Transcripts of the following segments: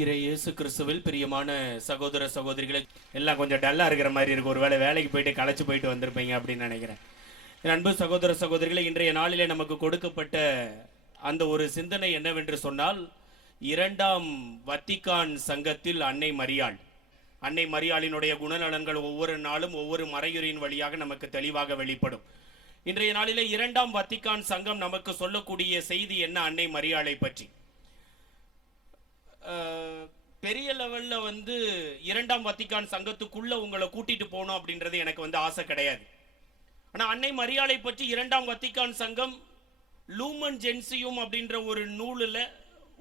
இறை இயேசு கிறிஸ்துவில் பிரியமான சகோதர சகோதரிகளை எல்லாம் கொஞ்சம் டல்லாக இருக்கிற மாதிரி இருக்கும் ஒருவேளை வேலைக்கு போயிட்டு களைச்சு போயிட்டு வந்திருப்பீங்க அப்படின்னு நினைக்கிறேன். அன்பு சகோதர சகோதரிகளை இன்றைய நாளிலே நமக்கு கொடுக்கப்பட்ட அந்த ஒரு சிந்தனை என்னவென்று சொன்னால் இரண்டாம் வத்திக்கான் சங்கத்தில் அன்னை மரியாள். அன்னை மரியாளினுடைய குணநலன்கள் ஒவ்வொரு நாளும் ஒவ்வொரு மறையுறையின் வழியாக நமக்கு தெளிவாக வெளிப்படும். இன்றைய நாளிலே இரண்டாம் வத்திக்கான் சங்கம் நமக்கு சொல்லக்கூடிய செய்தி என்ன? அன்னை மரியாளை பற்றி. பெரிய லெவல்ல வந்து இரண்டாம் வத்திக்கான் சங்கத்துக்குள்ள உங்களை கூட்டிட்டு போகணும் அப்படின்றது எனக்கு வந்து ஆசை கிடையாது. ஆனா அன்னை மரியாதை பற்றி இரண்டாம் வத்திக்கான் சங்கம் லூமன் ஜென்சியும் அப்படின்ற ஒரு நூலில்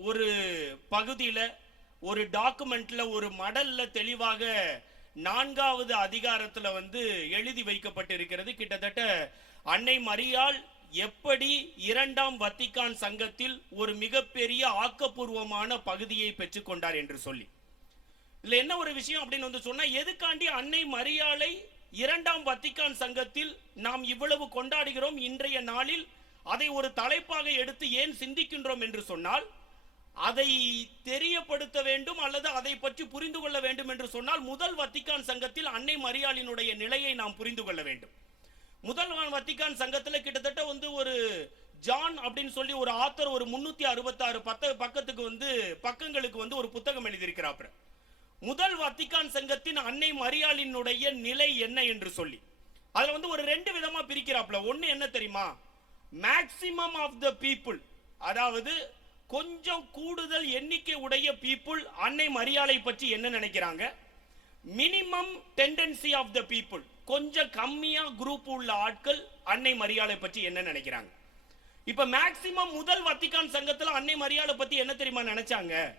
ஒரு பகுதியில் ஒரு டாக்குமெண்ட்ல ஒரு மடல்ல தெளிவாக நான்காவது அதிகாரத்துல வந்து எழுதி வைக்கப்பட்டிருக்கிறது. கிட்டத்தட்ட அன்னை மரியாள் எப்படி இரண்டாம் வத்திக்கான் சங்கத்தில் ஒரு மிகப்பெரிய ஆக்கப்பூர்வமான பகுதியை பெற்றுக்கொண்டார் என்று சொல்லி. இதுல என்ன ஒரு விஷயம் அப்படின்னு வந்து சொன்னா எதுக்காண்டி அன்னை மரியாளை இரண்டாம் வத்திக்கான் சங்கத்தில் நாம் இவ்வளவு கொண்டாடுகிறோம் இன்றைய நாளில் அதை ஒரு தலைப்பாக எடுத்து ஏன் சிந்திக்கின்றோம் என்று சொன்னால் அதை தெரியப்படுத்த வேண்டும் அல்லது அதை பற்றி புரிந்து கொள்ள வேண்டும் என்று சொன்னால் முதல் வத்திக்கான் சங்கத்தில் அன்னை மரியாளினுடைய நிலையை நாம் புரிந்து கொள்ள வேண்டும். முதல் வத்திக்கான் சங்கத்தில் கிட்டத்தட்ட வந்து ஒரு ஜான் அப்படின்னு சொல்லி ஒரு ஆத்தர் ஒரு முன்னூத்தி அறுபத்தாறு பத்த பக்கத்துக்கு வந்து பக்கங்களுக்கு வந்து ஒரு புத்தகம் எழுதியிருக்கிறாப்புற முதல் வத்திக்கான் சங்கத்தின் அன்னை மரியாளினுடைய நிலை என்ன என்று சொல்லி. அதுல வந்து ஒரு ரெண்டு விதமா பிரிக்கிறாப்புல. ஒன்று என்ன தெரியுமா? மேக்சிமம் ஆஃப் த பீப்புள் அதாவது கொஞ்சம் கூடுதல் எண்ணிக்கை உடைய பீப்புள் அன்னை மரியாதை பற்றி என்ன நினைக்கிறாங்க? Minimum tendency of the people கொஞ்சம் கம்மியா குரூப் உள்ள ஆட்கள் அன்னை மரியாதை பற்றி என்ன நினைக்கிறாங்க? இப்ப மேக்சிமம் முதல் வத்திகான் சங்கத்துல அன்னை மரியாதை பத்தி என்ன தெரியுமா நினைச்சாங்க?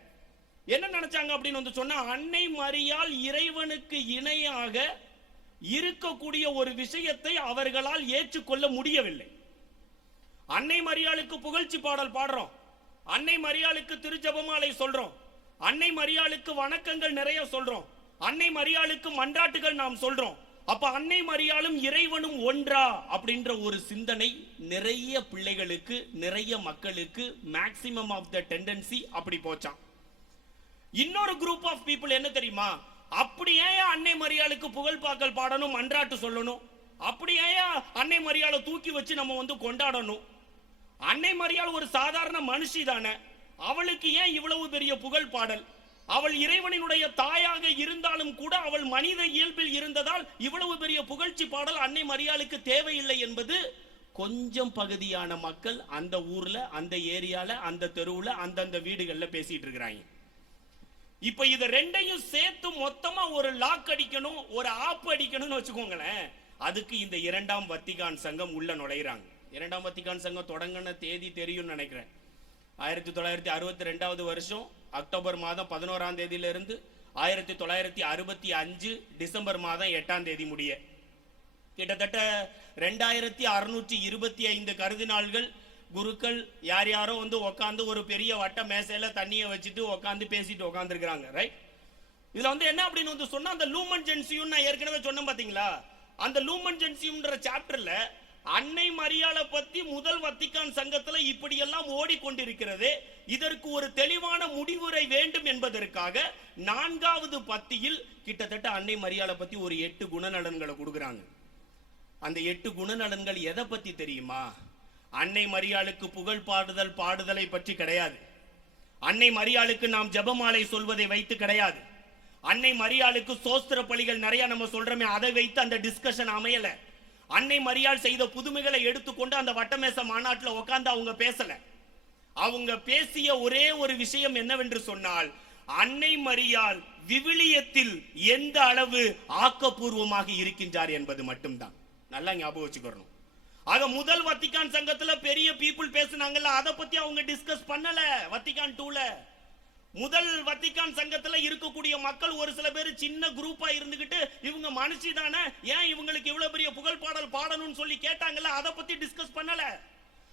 என்ன நினைச்சாங்க அப்படின்னு வந்து சொன்னா அன்னை மரியாள் இறைவனுக்கு இணையாக இருக்கக்கூடிய ஒரு விஷயத்தை அவர்களால் ஏற்றுக்கொள்ள முடியவில்லை. அன்னை மரியாளுக்கு புகழ்ச்சி பாடல் பாடுறோம். அன்னை மரியாளுக்கு திருஜபமாலை சொல்றோம். அன்னை மரியாளுக்கு வணக்கங்கள் நிறைய சொல்றோம். அன்னை மரியாளுக்கு மன்றாட்டுகள் நாம் சொல்றோம். அப்ப அன்னை மரியாளும் இறைவனும் ஒன்றா அப்படின்ற ஒரு சிந்தனை நிறைய பிள்ளைகளுக்கு நிறைய மக்களுக்கு மேக்சிமம் ஆஃப் த டெண்டன்சி அப்படி போச்சான் இன்னொரு குரூப் ஆஃப் பீப்புள் என்ன தெரியுமா? அப்படி ஏன் அன்னை மரியாளுக்கு புகழ் பாக்கல் பாடணும் மன்றாட்டு சொல்லணும்? அப்படி ஏன் அன்னை மரியாளை தூக்கி வச்சு நம்ம வந்து கொண்டாடணும்? அன்னை மரியாள் ஒரு சாதாரண மனுஷி தானே. அவளுக்கு ஏன் இவ்வளவு பெரிய புகழ் பாடல்? அவள் இறைவனினுடைய தாயாக இருந்தாலும் கூட அவள் மனித இயல்பில் இருந்ததால் இவ்வளவு பெரிய புகழ்ச்சி பாடல் அன்னை மரியாளுக்கு தேவையில்லை என்பது கொஞ்சம் பகுதியான மக்கள் அந்த ஊர்ல அந்த ஏரியால அந்த தெருவுல அந்தந்த வீடுகள்ல பேசிட்டு இருக்கிறாங்க. இப்ப இது ரெண்டையும் சேர்த்து மொத்தமா ஒரு லாக் அடிக்கணும் ஒரு ஆப் அடிக்கணும்னு வச்சுக்கோங்களேன் அதுக்கு இந்த இரண்டாம் வத்திகான் சங்கம் உள்ள நுழையிறாங்க. இரண்டாம் வத்திகான் சங்கம் தொடங்கின தேதி தெரியும்னு நினைக்கிறேன். ஆயிரத்தி தொள்ளாயிரத்தி அறுபத்தி ரெண்டாவது வருஷம் அக்டோபர் மாதம் பதினோராம் தேதியிலிருந்து ஆயிரத்தி தொள்ளாயிரத்தி அறுபத்தி அஞ்சு டிசம்பர் மாதம் எட்டாம் தேதி முடிய. கிட்டத்தட்ட ரெண்டாயிரத்தி அறுநூற்றி இருபத்தி ஐந்து கருதினாள்கள் குருக்கள் யார் யாரோ வந்து உக்காந்து ஒரு பெரிய வட்ட மேசையில் தண்ணியை வச்சுட்டு உக்காந்து பேசிட்டு உக்காந்துருக்காங்க ரைட் இதில் வந்து என்ன அப்படின்னு வந்து சொன்னால் அந்த லூமன் ஜென்சியும் நான் ஏற்கனவே சொன்னேன் பார்த்தீங்களா அந்த லூமன் ஜென்சியும்ன்ற சாப்டரில் அன்னை மரியாதை பத்தி முதல் வத்திக்கான் சங்கத்துல இப்படியெல்லாம் ஓடிக்கொண்டிருக்கிறது. இதற்கு ஒரு தெளிவான முடிவுரை வேண்டும் என்பதற்காக நான்காவது பத்தியில் கிட்டத்தட்ட அன்னை மரியாளை பத்தி ஒரு எட்டு குணநலன்களை கொடுக்குறாங்க. அந்த எட்டு குணநலன்கள் எதை பத்தி தெரியுமா? அன்னை மரியாளுக்கு புகழ் பாடுதல் பாடுதலை பற்றி கிடையாது. அன்னை மரியாளுக்கு நாம் ஜெபமாலை சொல்வதை வைத்து கிடையாது. அன்னை மரியாளுக்கு சோஸ்திர பலிகள் நிறைய நம்ம சொல்றோமே அதை வைத்து அந்த டிஸ்கஷன் அமையலை. அன்னை மரியாள் செய்த புதுமைகளை எடுத்துக்கொண்டு அந்த வட்டமேச மாநாட்டில் உட்காந்து அவங்க பேசல. அவங்க பேசிய ஒரே ஒரு விஷயம் என்னவென்று சொன்னால் அன்னை மரியாள் விவிலியத்தில் எந்த அளவு ஆக்கப்பூர்வமாக இருக்கின்றார் என்பது மட்டும்தான். நல்லா ஞாபகம் வச்சுக்கிறணும் ஆக முதல் வத்திக்கான் சங்கத்துல பெரிய பீப்புள் பேசினாங்கல்ல அதை பத்தி அவங்க டிஸ்கஸ் பண்ணல வத்திக்கான் டூல முதல் வத்திக்கான் சங்கத்துல இருக்கக்கூடிய மக்கள் ஒரு சில பேர் சின்ன குரூப்பா இருந்துகிட்டு இவங்க மனுஷி தானே ஏன் இவங்களுக்கு இவ்வளவு பெரிய புகழ் பாடல் பாடணும்னு சொல்லி கேட்டாங்கல்ல அதை பத்தி டிஸ்கஸ் பண்ணல.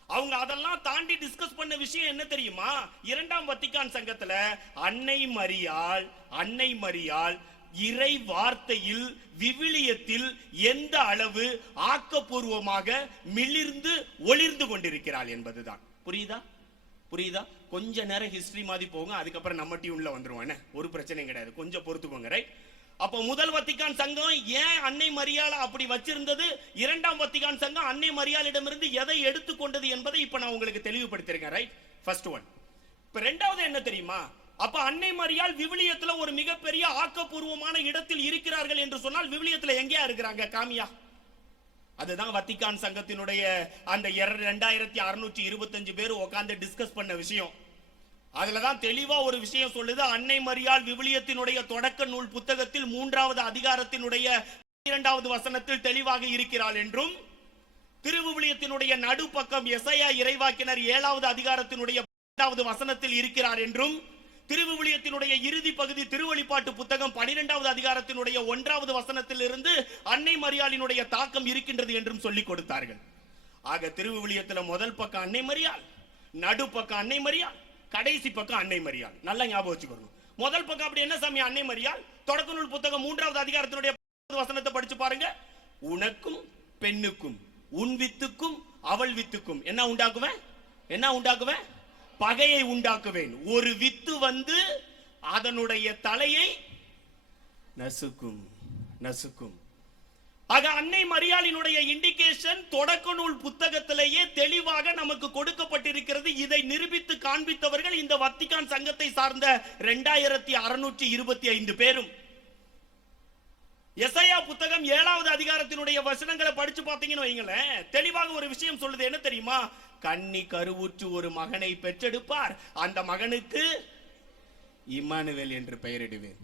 அவங்க அதெல்லாம் தாண்டி டிஸ்கஸ் பண்ண விஷயம் என்ன தெரியுமா? இரண்டாம் வத்திக்கான் சங்கத்துல அன்னை மரியாள் அன்னை மரியாள் இறை வார்த்தையில் விவிலியத்தில் எந்த அளவு ஆக்கப்பூர்வமாக மிளிர்ந்து ஒளிர்ந்து கொண்டிருக்கிறாள் என்பதுதான். புரியுதா? புரியுதா? கொஞ்ச நேரம் ஹிஸ்ட்ரி மாதிரி போங்க அதுக்கப்புறம் நம்ம டியூன்ல வந்துருவோம். என்ன? ஒரு பிரச்சனையும் கிடையாது. கொஞ்சம் பொறுத்துக்கோங்க ரைட் அப்போ முதல் வத்திக்கான் சங்கம் ஏன் அன்னை மரியாளை அப்படி வச்சிருந்தது? இரண்டாம் வத்திக்கான் சங்கம் அன்னை மரியாளிடமிருந்து எதை எடுத்துக்கொண்டது என்பதை இப்ப நான் உங்களுக்கு தெளிவுபடுத்திருக்கேன் ரைட் ஃபர்ஸ்ட் ஒன் இப்ப ரெண்டாவது என்ன தெரியுமா? அப்ப அன்னை மரியால் விவிலியத்துல ஒரு மிகப்பெரிய ஆக்கப்பூர்வமான இடத்தில் இருக்கிறார்கள் என்று சொன்னால் விவிலியத்துல எங்கேயா இருக்கிறாங்க? காமியா? அதுதான் வத்திக்கான் சங்கத்தினுடைய அந்த ரெண்டாயிரத்தி அறுநூற்றி இருபத்தஞ்சு பேர் உட்காந்து டிஸ்கஸ் பண்ண விஷயம். அதுலதான் தெளிவா ஒரு விஷயம் சொல்லுது. அன்னை மரியாள் விவிலியத்தினுடைய தொடக்க நூல் புத்தகத்தில் மூன்றாவது அதிகாரத்தினுடைய இரண்டாவது வசனத்தில் தெளிவாக இருக்கிறாள் என்றும் திருவிவிலியத்தினுடைய நடுப்பக்கம் எசையா இறைவாக்கினர் ஏழாவது அதிகாரத்தினுடைய இரண்டாவது வசனத்தில் இருக்கிறார் என்றும் திருவிவிலியத்தினுடைய இறுதி பகுதி திருவழிப்பாட்டு புத்தகம் பனிரெண்டாவது அதிகாரத்தினுடைய ஒன்றாவது வசனத்தில் இருந்து அன்னை மரியாளினுடைய தாக்கம் இருக்கின்றது என்றும் சொல்லிக் கொடுத்தார்கள். ஆக திருவிவிலியத்தில் முதல் பக்கம் அன்னை மரியாள் நடுப்பக்கம் அன்னை மரியாள் கடைசி பக்கம் அன்னை மரியாள். நல்லா ஞாபகம் வச்சுக்கணும். முதல் பக்கம் அப்படி என்ன சாமி? அன்னை மரியாள். தொடக்க நூல் புத்தகம் மூன்றாவது அதிகாரத்தினுடைய வசனத்தை படிச்சு பாருங்க. உனக்கும் பெண்ணுக்கும் உன் வித்துக்கும் அவள் வித்துக்கும். என்ன உண்டாக்குவேன்? என்ன உண்டாக்குவேன்? பகையை உண்டாக்குவேன். ஒரு வித்து வந்து அதனுடைய தலையை நசுக்கும் நசுக்கும். ஆக அன்னை மரியாளினுடைய இண்டிகேஷன் தொடக்க நூல் புத்தகத்திலேயே தெளிவாக நமக்கு கொடுக்கப்பட்டிருக்கிறது. இதை நிரூபித்து காண்பித்தவர்கள் இந்த வத்திக்கான் சங்கத்தை சார்ந்த ரெண்டாயிரத்தி அறுநூற்றி இருபத்தி ஐந்து பேரும். எசையா புத்தகம் ஏழாவது அதிகாரத்தினுடைய வசனங்களை படிச்சு பார்த்தீங்கன்னு வைங்களேன். தெளிவாக ஒரு விஷயம் சொல்லுது. என்ன தெரியுமா? கன்னி கருவுற்று ஒரு மகனை பெற்றெடுப்பார். அந்த மகனுக்கு இம்மானுவேல் என்று பெயரிடுவேன்.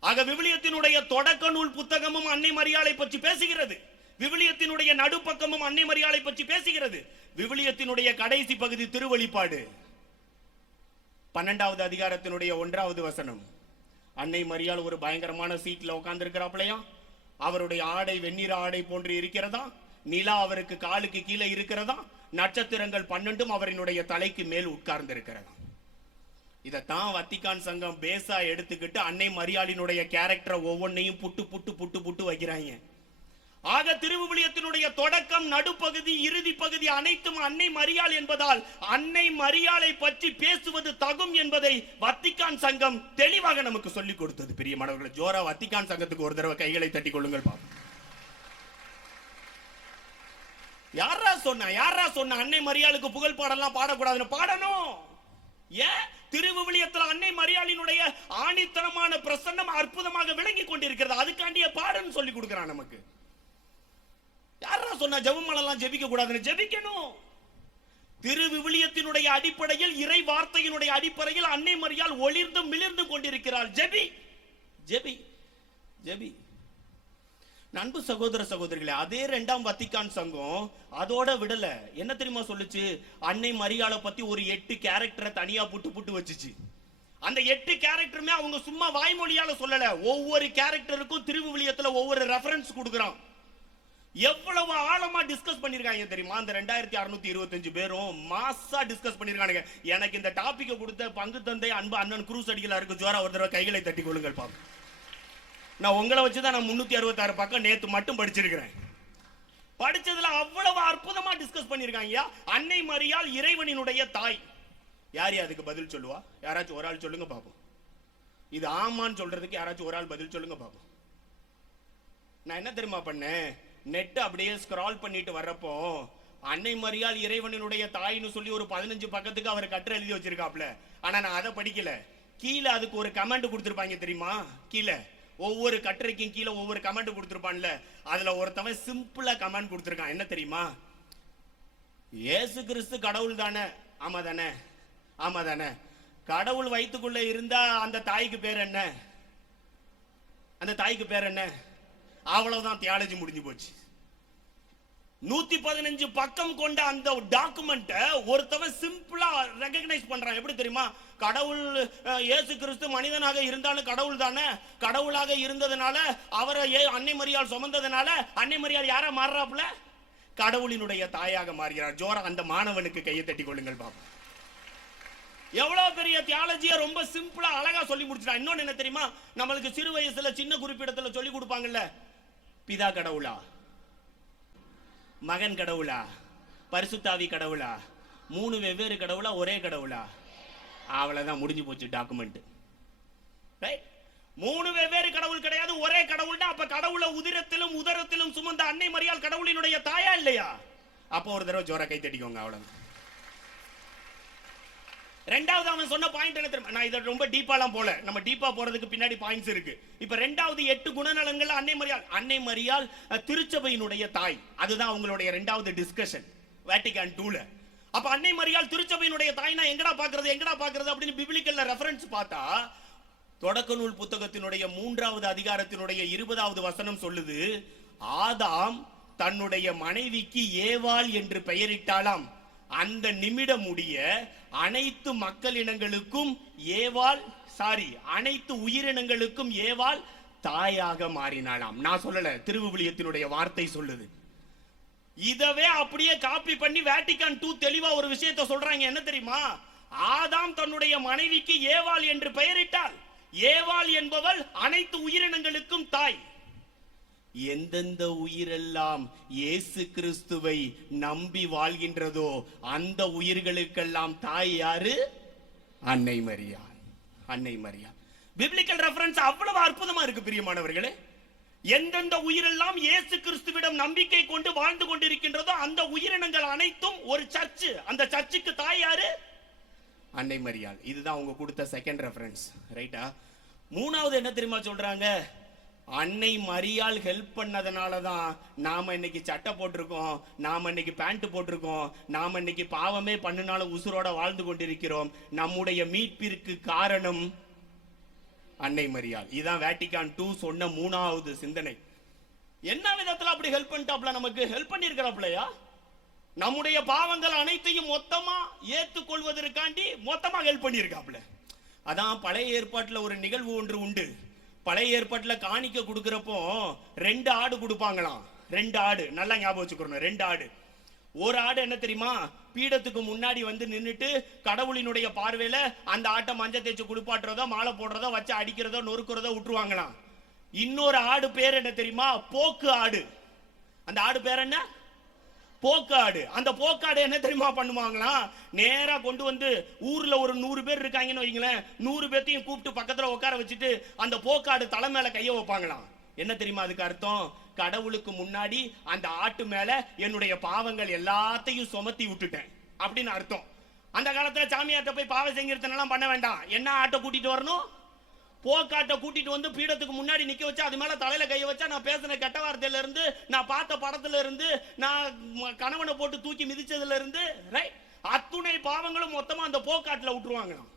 ஆக விவிலியத்தினுடைய தொடக்க நூல் புத்தகமும் அன்னை மரியாதை பற்றி பேசுகிறது. விவிலியத்தினுடைய நடுப்பக்கமும் அன்னை மரியாதை பற்றி பேசுகிறது. விவிலியத்தினுடைய கடைசி பகுதி திருவழிப்பாடு பன்னெண்டாவது அதிகாரத்தினுடைய ஒன்றாவது வசனம். அன்னை மரியாள் ஒரு பயங்கரமான சீட்ல உட்கார்ந்து அவருடைய ஆடை வெண்ணிற ஆடை போன்று இருக்கிறதா? நிலா அவருக்கு காலுக்கு கீழே இருக்கிறதா? நட்சத்திரங்கள் பன்னெண்டும் அவரினுடைய தலைக்கு மேல் உட்கார்ந்து இருக்கிறதா இதைத்தான் வத்திக்கான் சங்கம் பேஸா எடுத்துக்கிட்டு அன்னை மரியாளினுடைய கேரக்டரை ஒவ்வொன்றையும் புட்டு புட்டு புட்டு புட்டு வைக்கிறாங்க. ஆக திருவிவிலியத்தினுடைய தொடக்கம் நடுப்பகுதி இறுதி பகுதி அனைத்தும் அன்னை மரியாள் என்பதால் அன்னை மரியாளை பற்றி பேசுவது தகும் என்பதை வத்திக்கான் சங்கம் தெளிவாக நமக்கு சொல்லிக் கொடுத்தது. பெரிய மாணவர்களை ஜோரா வத்திக்கான் சங்கத்துக்கு ஒரு தடவை கைகளை தட்டி கொள்ளுங்கள் பார்ப்போம் யாரா சொன்னா? யாரா சொன்ன? அன்னை மரியாளுக்கு புகழ் பாடலாம் பாடக்கூடாதுன்னு பாடணும். ஏன் திருவிவிலியத்தில் அன்னை மரியாளினுடைய ஆணித்தனமான பிரசன்னம் அற்புதமாக விளங்கி கொண்டிருக்கிறது. அதுக்காண்டிய பாடன்னு சொல்லி கொடுக்குறான் நமக்கு. யாரா சொன்னா ஜெபமாலெல்லாம் ஜெபிக்க கூடாதுன்னு? ஜெபிக்கணும். திருவிவிலியத்தினுடைய அடிப்படையில் இறை வார்த்தையினுடைய அடிப்படையில் அன்னை மரியால் ஒளிர்ந்து மிளிர்ந்து கொண்டிருக்கிறாள். ஜெபி. ஜெபி. ஜெபி. நண்பு சகோதர சகோதரிகளே அதே ரெண்டாம் வத்திக்கான் சங்கம் அதோட விடல. என்ன தெரியுமா சொல்லுச்சு? அன்னை மரியாதை பத்தி ஒரு எட்டு கேரக்டரை தனியா புட்டு புட்டு வச்சுச்சு. அந்த எட்டு கேரக்டருமே அவங்க சும்மா வாய்மொழியால சொல்லல. ஒவ்வொரு கேரக்டருக்கும் திருவிவிலியத்துல ஒவ்வொரு ரெஃபரன்ஸ் கொடுக்குறான். எவ்வளவு ஆழமா டிஸ்கஸ் பண்ணிருக்காங்க தெரியுமா? அந்த ரெண்டாயிரத்தி அறுநூத்தி இருபத்தஞ்சு பேரும் மாசா டிஸ்கஸ் பண்ணிருக்கானுங்க. எனக்கு இந்த டாபிக்கை கொடுத்த பங்கு தந்தை அன்பு அண்ணன் குரூஸ் அடிகளாருக்கு ஜோரா ஒரு தடவை கைகளை தட்டி கொள்ளுங்கள் பாப்போம். நான் உங்களை வச்சு தான் நான் முன்னூத்தி அறுபத்தாறு பக்கம் நேத்து மட்டும் படிச்சிருக்கிறேன். படிச்சதுல அவ்வளவு அற்புதமா டிஸ்கஸ் பண்ணிருக்காங்க அன்னை மரியால் இறைவனினுடைய தாய். யார் அதுக்கு பதில் சொல்லுவா? யாராச்சும் ஒரு ஆள் சொல்லுங்க பாப்போம். இது ஆமான்னு சொல்றதுக்கு யாராச்சும் ஒரு ஆள் பதில் சொல்லுங்க பாப்போம். நான் என்ன தெரியுமா பண்ணேன்? நெட் அப்படியே ஸ்க்ரால் பண்ணிட்டு வர்றப்போ அன்னை மரியால் இறைவனினுடைய தாய்னு சொல்லி ஒரு பதினஞ்சு பக்கத்துக்கு அவர் கட்டுரை எழுதி வச்சிருக்காப்ல. ஆனா நான் அதை படிக்கல. கீழே அதுக்கு ஒரு கமெண்ட் கொடுத்துருப்பாங்க தெரியுமா? கீழே. ஒவ்வொரு கட்டுரைக்கும் கீழே ஒவ்வொரு கமெண்ட் கொடுத்துருப்பான்ல. அதுல ஒருத்தவன் சிம்பிளா கமெண்ட் கொடுத்துருக்கான். என்ன தெரியுமா? ஏசு கிறிஸ்து கடவுள் தானே. ஆமா தானே. ஆமா தானே. கடவுள் வயிற்றுக்குள்ள இருந்தா அந்த தாய்க்கு பேர் என்ன? அந்த தாய்க்கு பேர் என்ன? அவ்வளவுதான் தியாலஜி முடிஞ்சு போச்சு. நூத்தி பதினஞ்சு பக்கம் கொண்ட அந்த டாக்குமெண்ட்டை ஒருத்தவன் சிம்பிளா ரெகக்னைஸ் பண்றான். எப்படி தெரியுமா? கடவுள் அஹ், இயேசு கிறிஸ்து மனிதனாக இருந்தாலும் கடவுள் தானே? கடவுளாக இருந்ததுனால அவரை ஏ- அன்னை மரியாள் சுமந்ததுனால அன்னை மரியாள் யாரா மாறுறாப்புல? கடவுளினுடைய தாயாக மாறுகிறார். ஜோரா அந்த மாணவனுக்கு கையை தட்டி கொள்ளுங்கள் பாபா எவ்வளவு பெரிய தியாலஜியை ரொம்ப சிம்பிளா அழகா சொல்லி முடிச்சிட்டா. இன்னொன்னு என்ன தெரியுமா? நம்மளுக்கு சிறு வயசுல சின்ன குறிப்பிடத்துல சொல்லி கொடுப்பாங்கல்ல. பிதா கடவுளா? மகன் கடவுளா? பரிசுத்தாவி கடவுளா? மூணு வெவ்வேறு கடவுளா? ஒரே கடவுளா? அவ்வளோதான் முடிஞ்சு போச்சு டாக்குமெண்ட் மூணு வெவ்வேறு கடவுள் கிடையாது ஒரே கடவுள்னா அப்ப கடவுளை உதிரத்திலும் உதரத்திலும் சுமந்த அன்னை மரியாள் கடவுளினுடைய தாயா இல்லையா? அப்போ ஒரு தடவை ஜோர கை தட்டிக்கோங்க அவ்வளவு ரெண்டாவது அவன் சொன்ன பாயிண்ட் என்ன தெரியுமா? நான் இதை ரொம்ப டீப்பாலாம் போல. நம்ம டீப்பா போறதுக்கு பின்னாடி பாயிண்ட்ஸ் இருக்கு. இப்ப ரெண்டாவது எட்டு குணநலங்கள் அன்னை மரியாள். அன்னை மரியாள் திருச்சபையினுடைய தாய். அதுதான் அவங்களுடைய ரெண்டாவது டிஸ்கஷன் வேட்டிகான் டூல அப்ப அன்னை மரியாள் திருச்சபையினுடைய தாய்னா எங்கடா பாக்குறது எங்கடா பாக்குறது அப்படின்னு பிபிலிக்கல்ல ரெஃபரன்ஸ் பார்த்தா தொடக்க நூல் புத்தகத்தினுடைய மூன்றாவது அதிகாரத்தினுடைய இருபதாவது வசனம் சொல்லுது ஆதாம் தன்னுடைய மனைவிக்கு ஏவாள் என்று பெயரிட்டாலாம் அந்த நிமிடம் முடிய அனைத்து மக்கள் இனங்களுக்கும் ஏவாள் சாரி அனைத்து உயிரினங்களுக்கும் ஏவாள் தாயாக மாறினாளாம். நான் சொல்லல திருவிவிலியத்தினுடைய வார்த்தை சொல்லுது. இதவே அப்படியே காப்பி பண்ணி வேட்டிகான் டூ தெளிவா ஒரு விஷயத்தை சொல்றாங்க. என்ன தெரியுமா? ஆதாம் தன்னுடைய மனைவிக்கு ஏவாள் என்று பெயரிட்டாள். ஏவாள் என்பவள் அனைத்து உயிரினங்களுக்கும் தாய். எந்தெந்த உயிரெல்லாம் இயேசு கிறிஸ்துவை நம்பி வாழ்கின்றதோ அந்த உயிர்களுக்கெல்லாம் தாய் யாரு? அன்னை மரியா. அன்னை மரியா. பிப்ளிக்கல் ரெஃபரன்ஸ் அவ்வளவு அற்புதமா இருக்கு பிரியமானவர்களே. எந்தெந்த உயிரெல்லாம் இயேசு கிறிஸ்துவிடம் நம்பிக்கை கொண்டு வாழ்ந்து கொண்டிருக்கின்றதோ அந்த உயிரினங்கள் அனைத்தும் ஒரு சர்ச்சு அந்த சர்ச்சுக்கு தாய் யாரு? அன்னை மரியாள். இதுதான் அவங்க கொடுத்த செகண்ட் ரெஃபரன்ஸ் ரைட்டா மூணாவது என்ன தெரியுமா சொல்றாங்க? அன்னை மரியாள் ஹெல்ப் பண்ணதுனால தான் நாம இன்னைக்கு சட்டை போட்டிருக்கோம் நாம இன்னைக்கு பேண்ட் போட்டிருக்கோம் நாம இன்னைக்கு பாவமே பண்ணினாலும் உசுரோட வாழ்ந்து கொண்டிருக்கிறோம். நம்முடைய மீட்பிற்கு காரணம் அன்னை மரியாள். இதுதான் வேட்டிகான் டூ சொன்ன மூணாவது சிந்தனை. என்ன விதத்தில் அப்படி ஹெல்ப் பண்ணிட்டாப்ல நமக்கு? ஹெல்ப் பண்ணியிருக்கிறாப்லையா நம்முடைய பாவங்கள் அனைத்தையும் மொத்தமா ஏற்றுக்கொள்வதற்காண்டி மொத்தமா ஹெல்ப் பண்ணியிருக்காப்ல அதான் பழைய ஏற்பாட்டில் ஒரு நிகழ்வு ஒன்று உண்டு. பழைய ஏற்பாட்டில் காணிக்க கொடுக்குறப்போ ரெண்டு ஆடு கொடுப்பாங்களாம். ரெண்டு ஆடு. நல்லா ஞாபகம் வச்சுக்கணும். ரெண்டு ஆடு. ஒரு ஆடு என்ன தெரியுமா? பீடத்துக்கு முன்னாடி வந்து நின்றுட்டு கடவுளினுடைய பார்வையில அந்த ஆட்டை மஞ்சள் தேய்ச்சி குளிப்பாட்டுறதோ மாலை போடுறதோ வச்சு அடிக்கிறதோ நொறுக்கிறதோ விட்டுருவாங்களாம். இன்னொரு ஆடு பேர் என்ன தெரியுமா? போக்கு ஆடு. அந்த ஆடு பேர் என்ன? போக்காடு அந்த போக்காடு என்ன தெரியுமா பண்ணுவாங்களாம்? நேரா கொண்டு வந்து ஊர்ல ஒரு நூறு பேர் இருக்காங்கன்னு வைங்களேன். நூறு பேர்த்தையும் கூப்பிட்டு பக்கத்துல உட்கார வச்சுட்டு அந்த போக்காடு தலை மேல கைய வைப்பாங்களாம். என்ன தெரியுமா அதுக்கு அர்த்தம்? கடவுளுக்கு முன்னாடி அந்த ஆட்டு மேல என்னுடைய பாவங்கள் எல்லாத்தையும் சுமத்தி விட்டுட்டேன். அப்படின்னு அர்த்தம். அந்த காலத்துல சாமியார்ட்ட போய் பாவ செஞ்சிருத்தனெல்லாம் பண்ண வேண்டாம். என்ன ஆட்டை கூட்டிட்டு வரணும்? போக்காட்டை கூட்டிட்டு வந்து பீடத்துக்கு முன்னாடி நிக்க வச்சு அது மேல தலையில கைய வச்சா நான் பேசின கெட்ட வார்த்தையில இருந்து நான் பார்த்த படத்துல இருந்து நான் கணவனை போட்டு தூக்கி மிதிச்சதுல இருந்து ரைட் அத்துணை பாவங்களும் மொத்தமா அந்த போக்காட்டுல விட்டுருவாங்களாம்.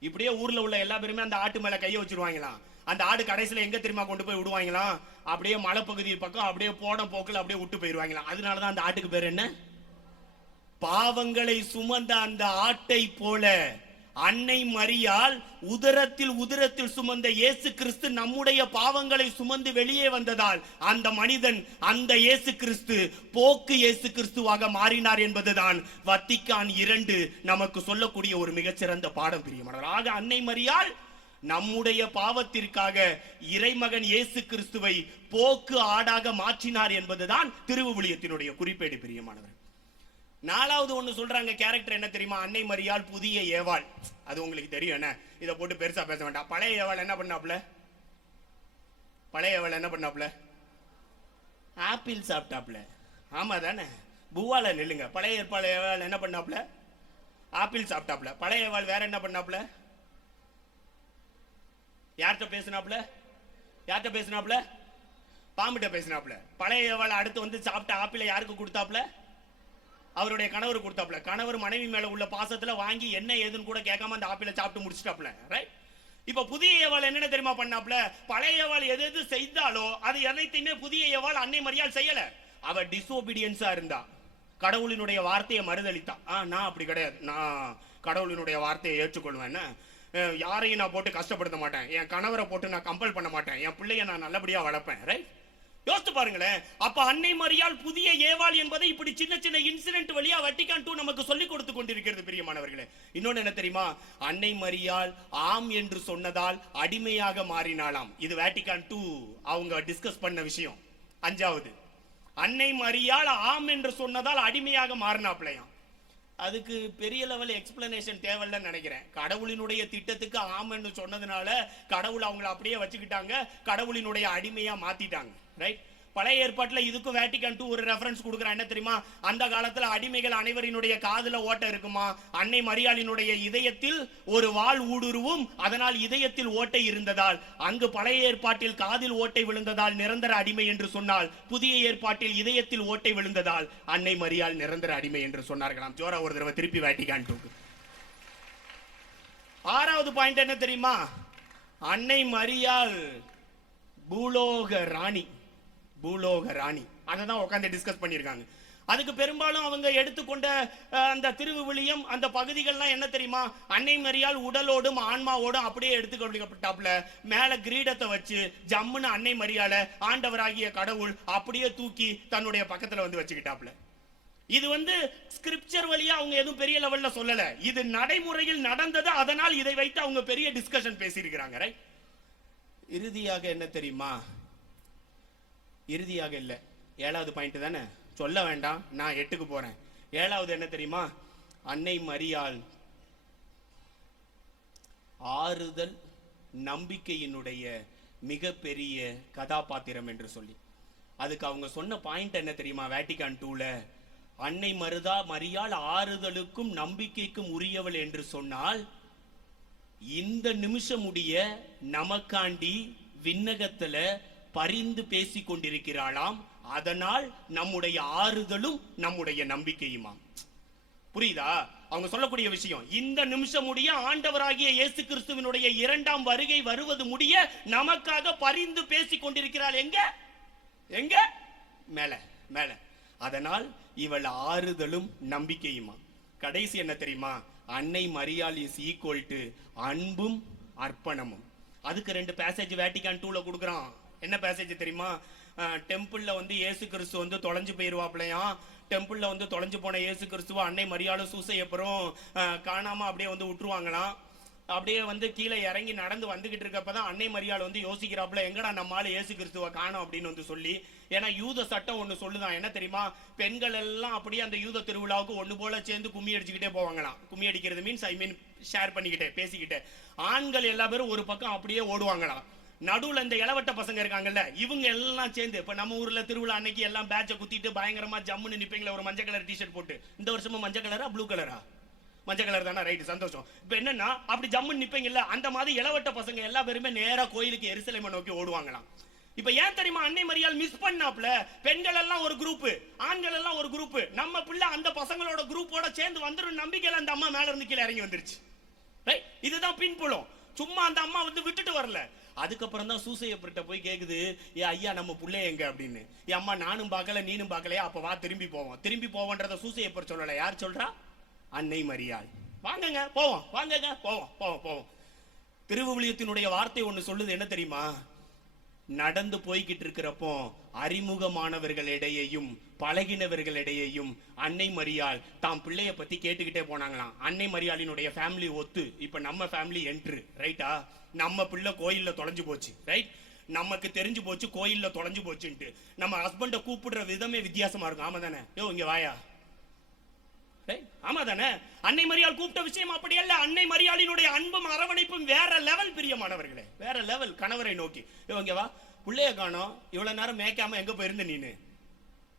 இப்படியே ஊர்ல உள்ள எல்லா பேருமே அந்த ஆட்டு மேல கைய வச்சிருவாங்களாம். அந்த ஆடு கடைசியில எங்க தெரியுமா கொண்டு போய் விடுவாங்களாம் அப்படியே மலைப்பகுதி பக்கம் அப்படியே போன போக்கில் அப்படியே விட்டு போயிருவாங்களாம் அதனாலதான் அந்த ஆட்டுக்கு பேர் என்ன? பாவங்களை சுமந்த அந்த ஆட்டை போல அன்னை மரியால் உதரத்தில் உதரத்தில் சுமந்த இயேசு கிறிஸ்து நம்முடைய பாவங்களை சுமந்து வெளியே வந்ததால் அந்த மனிதன் அந்த இயேசு கிறிஸ்து போக்கு இயேசு கிறிஸ்துவாக மாறினார் என்பதுதான் வத்திக்கான் இரண்டு நமக்கு சொல்லக்கூடிய ஒரு மிகச்சிறந்த பாடம் பிரியமானவர் ஆக அன்னை மரியால் நம்முடைய பாவத்திற்காக இறைமகன் இயேசு கிறிஸ்துவை போக்கு ஆடாக மாற்றினார் என்பதுதான் திருவுவிலியத்தினுடைய குறிப்பேடு பிரியமானவர். நாலாவது ஒன்று சொல்றாங்க கேரக்டர் என்ன தெரியுமா? அன்னை மரியாள் புதிய ஏவாள். அது உங்களுக்கு தெரியும் என்ன? இதை போட்டு பெருசா பேச வேண்டாம். பழைய ஏவாள் என்ன பண்ணாப்ல பழைய ஏவாள் என்ன பண்ணாப்ல ஆப்பிள் சாப்பிட்டாப்ல ஆமா தானே பூவால நில்லுங்க. பழைய ஏற்பாடு ஏவாள் என்ன பண்ணாப்ல ஆப்பிள் சாப்பிட்டாப்ல பழைய ஏவாள் வேற என்ன பண்ணாப்ல யார்கிட்ட பேசினாப்புல? யார்கிட்ட பேசினாப்புல? பாம்பிட்ட பேசினாப்புல. பழைய ஏவாள் அடுத்து வந்து சாப்பிட்ட ஆப்பிளை யாருக்கு கொடுத்தாப்புல? அவருடைய கணவர் கொடுத்தாப்புல. கணவர் மனைவி மேல உள்ள பாசத்துல வாங்கி என்ன ஏதுன்னு கூட கேட்காம அந்த ஆப்பிள சாப்பிட்டு முடிச்சிட்டாப்புல. ரைட் இப்ப புதிய ஏவாள் என்னென்ன தெரியுமா பண்ணாப்புல? பழைய ஏவாள் எது எது செய்தாலோ அது எதைத்தையுமே புதிய ஏவாள் அன்னை மரியாள் செய்யல. அவ டிசோபீடியன்ஸா இருந்தா. கடவுளினுடைய வார்த்தையை மறுதளித்தா ஆ நான் அப்படி கிடையாது. நான் கடவுளினுடைய வார்த்தையை ஏற்றுக்கொள்வேன். என்ன? யாரையும் நான் போட்டு கஷ்டப்படுத்த மாட்டேன். என் கணவரை போட்டு நான் கம்பல் பண்ண மாட்டேன். என் பிள்ளைய நான் நல்லபடியா வளர்ப்பேன். ரைட் யோசித்து பாருங்களேன். அப்ப அன்னை மரியால் புதிய ஏவாள் என்பதை இப்படி சின்ன சின்ன இன்சிடென்ட் வழியா வட்டிக்கான் டூ நமக்கு சொல்லிக் கொடுத்து கொண்டிருக்கிறது பிரியமானவர்களே இன்னொன்று என்ன தெரியுமா? அன்னை மரியால் ஆம் என்று சொன்னதால் அடிமையாக மாறினாளாம். இது வேட்டிக்கான் டூ அவங்க டிஸ்கஸ் பண்ண விஷயம். அஞ்சாவது அன்னை மரியால் ஆம் என்று சொன்னதால் அடிமையாக மாறினாப்லையாம். அதுக்கு பெரிய லெவல் எக்ஸ்பிளனேஷன் தேவையில்லைன்னு நினைக்கிறேன். கடவுளினுடைய திட்டத்துக்கு ஆமன்னு சொன்னதுனால கடவுள் அவங்கள அப்படியே வச்சுக்கிட்டாங்க. கடவுளினுடைய அடிமையாக மாற்றிட்டாங்க ரைட் பழைய ஏற்பாட்டுல இதுக்கும் வேட்டிக்கன் டூ ஒரு ரெஃபரன்ஸ் கொடுக்குறேன் என்ன தெரியுமா? அந்த காலத்துல அடிமைகள் அனைவரினுடைய காதுல ஓட்டை இருக்குமா? அன்னை மரியாளினுடைய இதயத்தில் ஒரு வாள் ஊடுருவும் அதனால் இதயத்தில் ஓட்டை இருந்ததால். அங்கு பழைய ஏற்பாட்டில் காதில் ஓட்டை விழுந்ததால் நிரந்தர அடிமை என்று சொன்னால் புதிய ஏற்பாட்டில் இதயத்தில் ஓட்டை விழுந்ததால் அன்னை மரியாள் நிரந்தர அடிமை என்று சொன்னார்களாம். ஜோரா ஒரு தடவை திருப்பி வேட்டிகான் டூக்கு ஆறாவது பாயிண்ட் என்ன தெரியுமா? அன்னை மரியாள் பூலோக ராணி. பூலோக ராணி. அதை தான் உட்காந்து டிஸ்கஸ் பண்ணியிருக்காங்க. அதுக்கு பெரும்பாலும் அவங்க எடுத்துக்கொண்ட அந்த திருவிவிலியம் அந்த பகுதிகள்லாம் என்ன தெரியுமா? அன்னை மரியால் உடலோடும் ஆன்மாவோடும் அப்படியே எடுத்துக்கொள்ளப்பட்டாப்புல. மேல கிரீடத்தை வச்சு ஜம்முன்னு அன்னை மரியால ஆண்டவராகிய கடவுள் அப்படியே தூக்கி தன்னுடைய பக்கத்துல வந்து வச்சுக்கிட்டாப்புல. இது வந்து ஸ்கிரிப்சர் வழியா அவங்க எதுவும் பெரிய லெவல்ல சொல்லல. இது நடைமுறையில் நடந்தது அதனால் இதை வைத்து அவங்க பெரிய டிஸ்கஷன் பேசியிருக்கிறாங்க ரைட் இறுதியாக என்ன தெரியுமா? இறுதியாக இல்லை. ஏழாவது பாயிண்ட் தானே? சொல்ல வேண்டாம் நான் எட்டுக்கு போகிறேன் ஏழாவது என்ன தெரியுமா? அன்னை மரியாள். ஆறுதல் நம்பிக்கையினுடைய மிகப்பெரிய கதாபாத்திரம் என்று சொல்லி. அதுக்கு அவங்க சொன்ன பாயிண்ட் என்ன தெரியுமா? வேட்டிகான் டூவில் அன்னை மருதா மரியாள் ஆறுதலுக்கும் நம்பிக்கைக்கும் உரியவள் என்று சொன்னால் இந்த நிமிஷம் முடிய நமக்காண்டி விண்ணகத்தில் பரிந்து பேசிக் கொண்டிருக்கிறாளாம் அதனால் நம்முடைய ஆறுதலும் நம்முடைய நம்பிக்கையுமாம். புரியுதா? அவங்க சொல்லக்கூடிய விஷயம் இந்த நிமிஷம் முடிய ஆண்டவராகிய இயேசு கிறிஸ்துவினுடைய இரண்டாம் வருகை வருவது முடிய நமக்காக பரிந்து பேசிக் கொண்டிருக்கிறாள் எங்க? எங்க? மேல மேல. அதனால் இவள் ஆறுதலும் நம்பிக்கையுமா கடைசி என்ன தெரியுமா? அன்னை மரியாள் இஸ் ஈக்குவல் டு அன்பும் அர்ப்பணமும். அதுக்கு ரெண்டு பேசேஜ் வேட்டிக்கான் டூல கொடுக்குறான். என்ன பேசேஜ் தெரியுமா? டெம்பிளில் வந்து இயேசு கிறிஸ்து வந்து தொலைஞ்சு போயிருவாப்லையாம் டெம்பிளில் வந்து தொலைஞ்சு போன இயேசு கிறிஸ்துவ அன்னை மரியாளும் சூசையப்புறம் காணாமல் அப்படியே வந்து விட்டுருவாங்களாம் அப்படியே வந்து கீழே இறங்கி நடந்து வந்துகிட்டு இருக்கப்பதான் அன்னை மரியாள் வந்து யோசிக்கிறாப்புல எங்கடா நம்ம ஆள் இயேசு கிறிஸ்துவை காணும் அப்படின்னு வந்து சொல்லி. ஏன்னா யூத சட்டம் ஒன்று சொல்லுதான் என்ன தெரியுமா? பெண்கள் எல்லாம் அப்படியே அந்த யூத திருவிழாவுக்கு ஒன்று போல சேர்ந்து கும்மி அடிச்சுக்கிட்டே போவாங்களாம். கும்மி அடிக்கிறது மீன்ஸ் ஐ மீன் ஷேர் பண்ணிக்கிட்டே பேசிக்கிட்டே. ஆண்கள் எல்லா பேரும் ஒரு பக்கம் அப்படியே ஓடுவாங்களாம். நடுவுல இந்த இளவட்ட பசங்க இருக்காங்கல்ல இவங்க எல்லாம் சேர்ந்து இப்ப நம்ம ஊர்ல திருவிழா அன்னைக்கு எல்லாம் பேட்சை குத்திட்டு பயங்கரமா ஜம்முன்னு நிப்பீங்களா ஒரு மஞ்சள் கலர் டிஷர்ட் போட்டு. இந்த வருஷமும் மஞ்சள் கலரா ப்ளூ கலரா மஞ்சள் கலர் தானே? ரைட் சந்தோஷம். இப்போ என்னன்னா அப்படி ஜம்முன்னு நிப்பீங்கல்ல அந்த மாதிரி இளவட்ட பசங்க எல்லா பேருமே நேரா கோயிலுக்கு எரிசலைமை நோக்கி ஓடுவாங்களாம். இப்ப ஏன் தெரியுமா அன்னை மரியாள் மிஸ் பண்ணாப்ல பெண்கள் எல்லாம் ஒரு குரூப் ஆண்கள் எல்லாம் ஒரு குரூப் நம்ம பிள்ளை அந்த பசங்களோட குரூப்போட சேர்ந்து வந்துடும் நம்பிக்கையில அந்த அம்மா மேல இருந்து கீழே இறங்கி வந்துருச்சு. ரைட் இதுதான் பின்புலம். சும்மா அந்த அம்மா வந்து விட்டுட்டு வரல. அதுக்கப்புறம் தான் சூசையப்பர்கிட்ட போய் கேக்குது ஏ ஐயா நம்ம பிள்ளை எங்க? அப்படின்னு. ஏ அம்மா நானும் பார்க்கல நீனும் பார்க்கலையா அப்போ வா திரும்பி போவோம். திரும்பி போவோன்றத சூசையப்பர் சொல்லலை. யார் சொல்றா? அன்னை மரியாள். வாங்கங்க போவோம் வாங்கங்க போவோம் போவோம் போவோம். திருவுவிலியத்தினுடைய வார்த்தை ஒண்ணு சொல்லுது என்ன தெரியுமா? நடந்து போய்கிட்டு இருக்கிறப்போ அறிமுகமானவர்களிடையேயும் பழகினவர்களிடையேயும் அன்னை மரியாள் தாம் பிள்ளைய பத்தி கேட்டுக்கிட்டே போனாங்களாம். அன்னை மரியாளினுடைய ஃபேமிலி ஒத்து இப்ப நம்ம ஃபேமிலி என்ட்ரு ரைட்டா நம்ம பிள்ளை கோயில்ல தொலைஞ்சு போச்சு ரைட் நமக்கு தெரிஞ்சு போச்சு கோயில்ல தொலைஞ்சு போச்சுன்ட்டு. நம்ம ஹஸ்பண்ட கூப்பிடுற விதமே வித்தியாசமா இருக்கும். ஆமா தானே? யோ இங்க வாயா. ஆமா தானே அன்னை மரியாள் கூப்பிட்ட விஷயம் அப்படி அல்ல அன்னை மரியாளினுடைய அன்பும் அரவணைப்பும் வேற லெவல் பிரியமானவர்களே. வேற லெவல் கணவரை நோக்கி. இவங்க வா. பிள்ளைய காணோம். இவ்வளவு நேரம் மேய்க்காம எங்க போயிருந்த நீனு?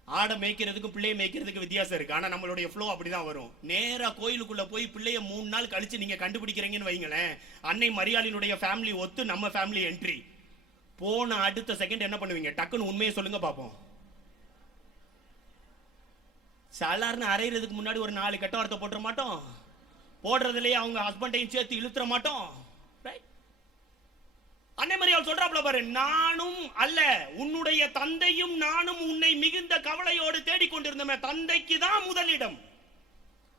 ஆடை மேய்க்கிறதுக்கும் பிள்ளைய மேய்க்கிறதுக்கு வித்தியாசம் இருக்கு. ஆனா நம்மளுடைய ஃப்ளோ அப்படிதான் வரும். நேரா கோயிலுக்குள்ள போய் பிள்ளைய மூணு நாள் கழிச்சு நீங்க கண்டுபிடிக்கிறீங்கன்னு வைங்களேன். அன்னை மரியாளினுடைய ஃபேமிலி ஒத்து நம்ம ஃபேமிலி என்ட்ரி போன அடுத்த செகண்ட் என்ன பண்ணுவீங்க? டக்குன்னு உண்மையை சொல்லுங்க பார்ப்போம் சாலார்னு அரைகிறதுக்கு முன்னாடி ஒரு நாலு கெட்ட வார்த்தை போட்டுற மாட்டோம். போடுறதுலேயே அவங்க ஹஸ்பண்டையும் சேர்த்து இழுத்துற மாட்டோம். அன்னை மரியாள் சொல்றாப்ல பாரு நானும் அல்ல உன்னுடைய தந்தையும் நானும் உன்னை மிகுந்த கவலையோடு தேடிக்கொண்டிருந்தோமே தந்தைக்கு தான் முதலிடம்.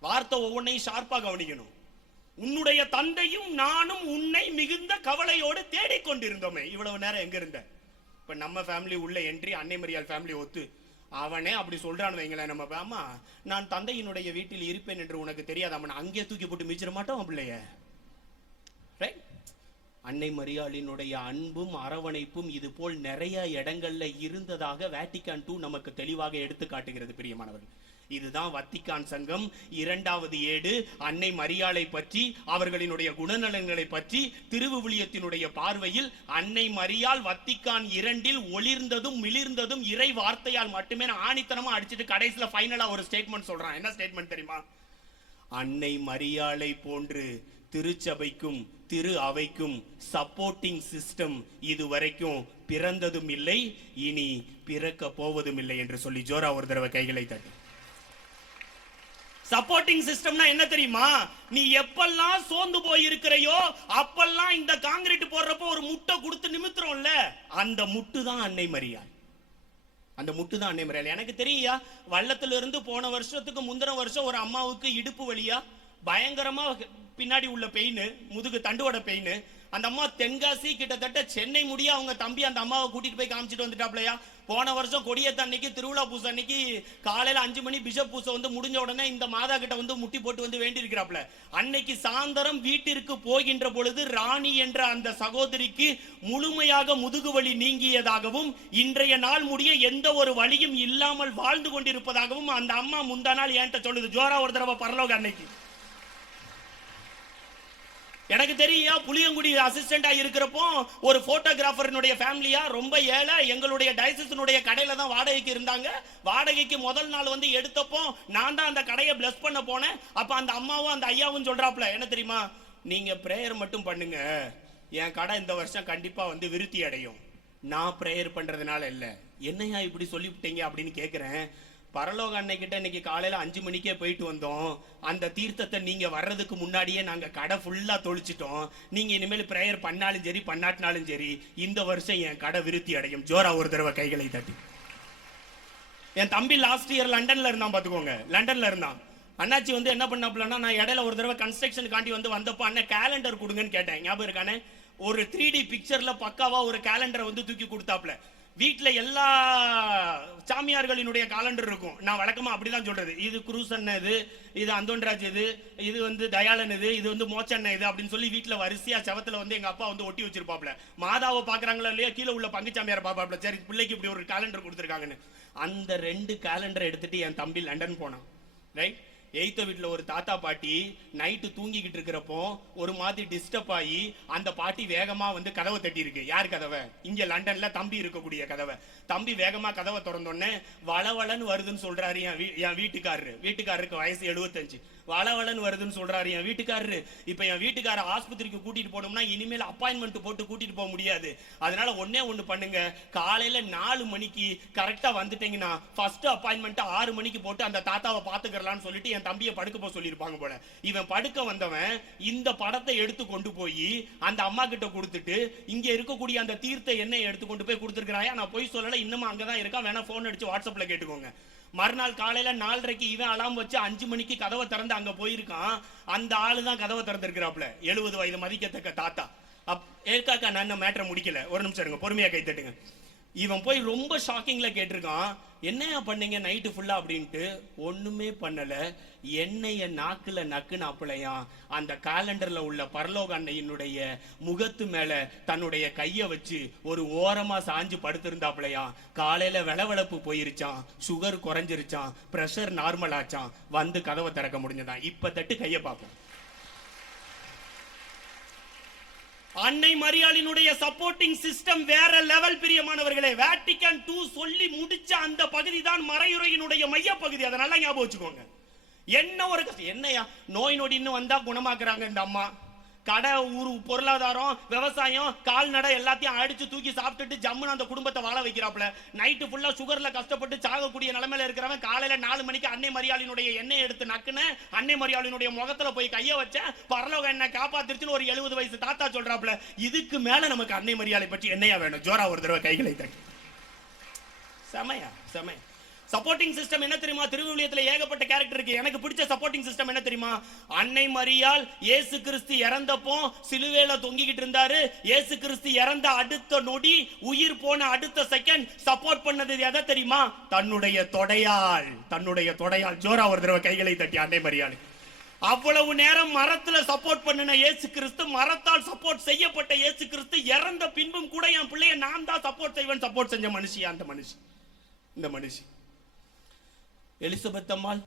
வார்த்தை ஒவ்வொன்றையும் ஷார்ப்பா கவனிக்கணும். உன்னுடைய தந்தையும் நானும் உன்னை மிகுந்த கவலையோடு தேடிக்கொண்டிருந்தோமே இவ்வளவு நேரம் எங்க இருந்த? இப்ப நம்ம ஃபேமிலி உள்ள என்ட்ரி அன்னை மரியாள் ஃபேமிலி ஒத்து அவனே அப்படி சொல்றான்னு வைங்களேன் நம்ம ஆமா நான் தந்தையினுடைய வீட்டில் இருப்பேன் என்று உனக்கு தெரியாது. அவனை அங்கேயே தூக்கி போட்டு மிச்சிட மாட்டோம் பிள்ளைய. Right? அன்னை மரியாளினுடைய அன்பும் அரவணைப்பும் இது போல் நிறைய இடங்கள்ல இருந்ததாக வேட்டிக்கான் டூ நமக்கு தெளிவாக எடுத்து காட்டுகிறது பிரியமானவர்கள். இதுதான் வத்திக்கான் சங்கம். இரண்டாவது ஏடு அன்னை மரியாளை பற்றி அவர்களினுடைய குணநலன்களை பற்றி திருவிவிலியத்தினுடைய பார்வையில் அன்னை மரியால் வத்திக்கான் இரண்டில் ஒளிர்ந்ததும் மிளிர்ந்ததும் இறை வார்த்தையால் மட்டுமே நான் ஆணித்தனமா அடிச்சிட்டு கடைசியில ஃபைனலா ஒரு ஸ்டேட்மெண்ட் சொல்றான். என்ன ஸ்டேட்மெண்ட் தெரியுமா? அன்னை மரியாளை போன்று திருச்சபைக்கும் திரு அவைக்கும் சப்போர்ட்டிங் சிஸ்டம் இதுவரைக்கும் பிறந்ததும் இல்லை இனி பிறக்க போவதும் இல்லை என்று சொல்லி ஜோரா ஒரு தடவை கைகளை தட்டி. சப்போர்ட்டிங் சிஸ்டம்னா என்ன தெரியுமா? நீ எப்பெல்லாம் சோர்ந்து போய் இருக்கிறையோ அப்பெல்லாம் இந்த காங்கிரீட் போடுறப்போ ஒரு முட்டை கொடுத்து நிமித்துறோம்ல அந்த முட்டு தான் அன்னை மரியாள். அந்த முட்டு தான் அன்னை மரியாள். எனக்கு தெரியா வள்ளத்துல இருந்து போன வருஷத்துக்கு முந்தின வருஷம் ஒரு அம்மாவுக்கு இடுப்பு வழியா பயங்கரமா பின்னாடி உள்ள பெயின் முதுகு தண்டுவட பெயின் அந்த அம்மா தென்காசி கிட்டத்தட்ட சென்னை முடிய அவங்க தம்பி அந்த அம்மாவை கூட்டிட்டு போய் காமிச்சிட்டு வந்துட்டாப்லையா? போன வருஷம் கொடியேத்த அன்னைக்கு திருவிழா பூசை அன்னைக்கு காலையில அஞ்சு மணி பிஷப் பூசை வந்து முடிஞ்ச உடனே இந்த மாதா கிட்ட வந்து முட்டி போட்டு வந்து வேண்டி இருக்கிறாப்ல அன்னைக்கு சாயந்தரம் வீட்டிற்கு போகின்ற பொழுது ராணி என்ற அந்த சகோதரிக்கு முழுமையாக முதுகு வலி நீங்கியதாகவும் இன்றைய நாள் முடிய எந்த ஒரு வழியும் இல்லாமல் வாழ்ந்து கொண்டிருப்பதாகவும் அந்த அம்மா முந்தா நாள் என்கிட்ட சொல்லுது. ஜோரா ஒரு தடவை பரலோக அன்னைக்கு. எனக்கு தெரியா புளியங்குடி அசிஸ்டண்டா இருக்கிறப்போ ஒரு ஃபோட்டோகிராஃபரினுடைய ஃபேமிலியா ரொம்ப ஏழை எங்களுடைய டைசிஸனுடைய கடையில தான் வாடகைக்கு இருந்தாங்க. வாடகைக்கு முதல் நாள் வந்து எடுத்தப்போ நான் தான் அந்த கடையை பிளஸ் பண்ண போனேன். அப்ப அந்த அம்மாவும் அந்த ஐயாவும் சொல்றாப்ல என்ன தெரியுமா? நீங்க ப்ரேயர் மட்டும் பண்ணுங்க. என் கடை இந்த வருஷம் கண்டிப்பா வந்து விருத்தி அடையும். நான் ப்ரேயர் பண்றதுனால இல்லை. என்னையா இப்படி சொல்லிவிட்டீங்க? அப்படின்னு கேட்குறேன் பரலோக அன்னைக்கிட்ட இன்னைக்கு காலையில அஞ்சு மணிக்கே போயிட்டு வந்தோம். அந்த தீர்த்தத்தை நீங்க வர்றதுக்கு முன்னாடியே நாங்க கடை ஃபுல்லா தொழிச்சிட்டோம் நீங்க இனிமேல் பிரேயர் பண்ணாலும் சரி பண்ணாட்டினாலும் சரி இந்த வருஷம் என் கடை விருத்தி அடையும். ஜோரா ஒரு தடவை கைகளை தட்டி. என் தம்பி லாஸ்ட் இயர் லண்டன்ல இருந்தான் பாத்துக்கோங்க. லண்டன்ல இருந்தான். அண்ணாச்சி வந்து என்ன பண்ணாப்லன்னா நான் இடையில ஒரு தடவை கன்ஸ்ட்ரக்ஷன் காண்டி வந்து வந்தப்போ அண்ணன் கேலண்டர் கொடுங்கன்னு கேட்டேன். ஞாபகம் இருக்கானே ஒரு த்ரீ டி பிக்சர்ல பக்காவா ஒரு கேலண்டரை வந்து தூக்கி கொடுத்தாப்ல வீட்டில் எல்லா சாமியார்களினுடைய காலண்டர் இருக்கும். நான் வழக்கமா அப்படிதான் சொல்கிறது இது குரூசன் இது இது அந்தோன்ராஜ் இது இது வந்து தயாளன் இது இது வந்து மோச்சண்ண இது அப்படின்னு சொல்லி வீட்டில் வரிசையா செவத்துல வந்து எங்கள் அப்பா வந்து ஒட்டி வச்சிருப்பாப்ல மாதாவை பார்க்குறாங்களா இல்லையா கீழே உள்ள பங்குச்சாமியார் பாப்பாப்ல சரி பிள்ளைக்கு இப்படி ஒரு கேலண்டர் கொடுத்துருக்காங்கன்னு. அந்த ரெண்டு கேலண்டரை எடுத்துகிட்டு என் தம்பி லண்டன் போனான். ரைட் எய்த்த வீட்டில் ஒரு தாத்தா பாட்டி நைட்டு தூங்கிக்கிட்டு இருக்கிறப்போ ஒரு மாதிரி டிஸ்டர்ப் ஆகி அந்த பாட்டி வேகமாக வந்து கதவை தட்டியிருக்கு. யார் கதவை? இங்கே லண்டனில் தம்பி இருக்கக்கூடிய கதவை. தம்பி வேகமாக கதவை திறந்தோடனே வளவளன்னு வருதுன்னு சொல்கிறாரு என் வீ- என் வீட்டுக்காரரு. வீட்டுக்காரருக்கு வயசு எழுபத்தஞ்சு வளவளன்னு வருதுன்னு சொல்கிறாரு என் வீட்டுக்காரரு. இப்போ என் வீட்டுக்கார ஆஸ்பத்திரிக்கு கூட்டிகிட்டு போனோம்னா இனிமேல் அப்பாயின்மெண்ட் போட்டு கூட்டிகிட்டு போக முடியாது. அதனால ஒன்றே ஒன்று பண்ணுங்க. காலையில் நாலு மணிக்கு கரெக்டாக வந்துட்டீங்கன்னா ஃபஸ்ட்டு அப்பாயின்மெண்ட்டை ஆறு மணிக்கு போட்டு அந்த தாத்தாவை பாத்துக்கறலாம்னு சொல்லிட்டு என் தம்பியை படுக்க போக சொல்லியிருப்பாங்க போல. இவன் படுக்க வந்தவன் இந்த படத்தை எடுத்து கொண்டு போய் அந்த அம்மா கிட்ட கொடுத்துட்டு இங்க இருக்கக்கூடிய அந்த தீர்த்த எண்ணெய் எடுத்து கொண்டு போய் கொடுத்துருக்கிறாயா? நான் போய் சொல்லல இன்னமும் அங்கதான் இருக்கான் வேணா போன் அடிச்சு வாட்ஸ்அப்ல கேட்டுக்கோங்க. மறுநாள் காலையில நாலரைக்கு இவன் அலாம் வச்சு அஞ்சு மணிக்கு கதவை திறந்து அங்க போயிருக்கான். அந்த ஆளு தான் கதவை திறந்திருக்கிறாப்ல எழுபது வயது மதிக்கத்தக்க தாத்தா. அப் ஏற்காக்கா நான் மேட்டரை மேட்ரை முடிக்கல. ஒரு நிமிஷம் இருங்க பொறுமையா கை தட்டுங்க. இவன் போய் ரொம்ப ஷாக்கிங்ல கேட்டிருக்கான். என்னையா பண்ணீங்க நைட்டு ஃபுல்லா அப்படின்ட்டு ஒண்ணுமே பண்ணல. என்னைய நாக்குல நக்குனாப்புலையாம் அந்த காலண்டர்ல உள்ள பரலோக அன்னையினுடைய முகத்து மேல தன்னுடைய கைய வச்சு ஒரு ஓரமா சாஞ்சு படுத்திருந்தாப்பிளையா காலையில விளவளப்பு போயிருச்சான் சுகர் குறைஞ்சிருச்சான் பிரஷர் நார்மல் ஆச்சான் வந்து கதவை திறக்க முடிஞ்சதான் இப்ப தட்டு கைய பார்ப்போம். அன்னை மரியாளினுடைய சப்போர்ட்டிங் சிஸ்டம் வேற லெவல் பிரியமானவர்களே. வேட்டிக்கன் டூ சொல்லி முடிச்ச அந்த பகுதி தான் மறையுறையினுடைய மைய பகுதி அதை நல்லா ஞாபகம் வச்சுக்கோங்க. என்ன ஒரு கஷ்டம் என்னையா நோய் நொடின்னு வந்தா குணமாக்குறாங்க இந்த அம்மா. கடை ஊரு பொருளாதாரம் விவசாயம் கால்நடை எல்லாத்தையும் அடிச்சு தூக்கி சாப்பிட்டுட்டு ஜம்முன்னு அந்த குடும்பத்தை வாழ வைக்கிறாப்புல. நைட்டு ஃபுல்லா சுகர்ல கஷ்டப்பட்டு சாகக்கூடிய நிலைமையில இருக்கிறவன் காலையில நாலு மணிக்கு அன்னை மரியாளினுடைய எண்ணெய் எடுத்து நக்குன்னு அன்னை மரியாளினுடைய முகத்துல போய் கைய வச்ச பரலோக என்ன காப்பாத்திருச்சுன்னு ஒரு எழுபது வயசு தாத்தா சொல்றாப்புல இதுக்கு மேல நமக்கு அன்னை மரியாதை பற்றி என்னையா வேணும்? ஜோரா ஒரு தடவை கைகளை தட்டி. செமையா செமையா. சப்போர்ட்டிங் சிஸ்டம் என்ன தெரியுமா? திருவிழியத்துல ஏகப்பட்ட கேரக்டர் இருக்கு. எனக்கு பிடிச்ச சப்போர்ட்டிங் சிஸ்டம் என்ன தெரியுமா? அன்னை மரியால் இயேசு கிறிஸ்து இறந்தப்போ சிலுவேல தொங்கிக்கிட்டு இருந்தாரு. இயேசு கிறிஸ்து இறந்த அடுத்த நொடி உயிர் போன அடுத்த செகண்ட் சப்போர்ட் பண்ணது எதை தெரியுமா? தன்னுடைய தொடையால் தன்னுடைய தொடையால் ஜோரா ஒரு தடவை கைகளை தட்டி அன்னை மரியாள். அவ்வளவு நேரம் மரத்துல சப்போர்ட் பண்ணின இயேசு கிறிஸ்து மரத்தால் சப்போர்ட் செய்யப்பட்ட இயேசு கிறிஸ்து இறந்த பின்பும் கூட என் பிள்ளைய நான் தான் சப்போர்ட் செய்வேன். சப்போர்ட் செஞ்ச மனுஷி அந்த மனுஷி. இந்த மனுஷி. எலிசபெத் அம்மாள்